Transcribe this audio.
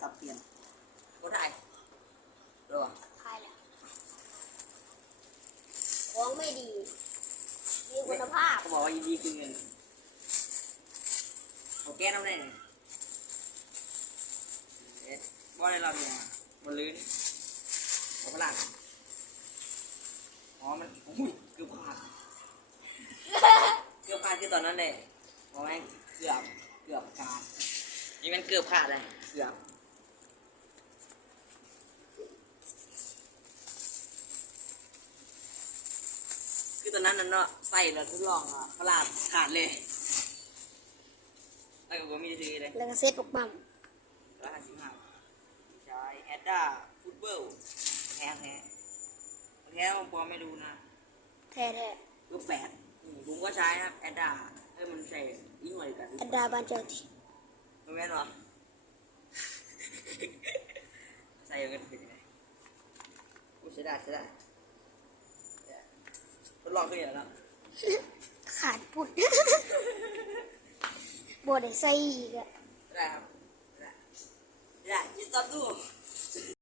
สับเปลี่ยนก็ได้หรอทายแล้วของไม่ดี มีคุณภาพเขาบอกว่ายินดีคือเงินเขาแก้น้ำแน่เอ๊ะว่าอะไรเราเนี่ยมันลื่นเขาพลาดอ๋อ มันอุ้ยเกือบขาดเกือบขาดคือตอนนั้นเลยพอแม่งเกือบ เกือบขาดนี่มันเกือบขาดเลยเกือบ คือตอนนั้นน่ะเนาะใส่แล้วทดลองอะพลาดขาดเลยแล้วก็บ่มีซื้อเลยแล้วก็เซตปกบัมร้อยห้าสิบห้าใช้แอดด้าฟุตเบิลแท้แท้แท้ผมพอไม่รู้นะแท้แท้รูปแปดอืมผมก็ใช้นะครับแอดด้าเอ้ยมันใส่ยี่ห้อเดียวกันอันดาบานเจ้าทีไม่แม่นหรอใส่เงินเป็นยังไงกูใช้ได้ใช้ได้ ทดลองก็เห็นแล้วขาดปุดบได้ใส่อีกอะได้ครับได้ได้จิตตับดู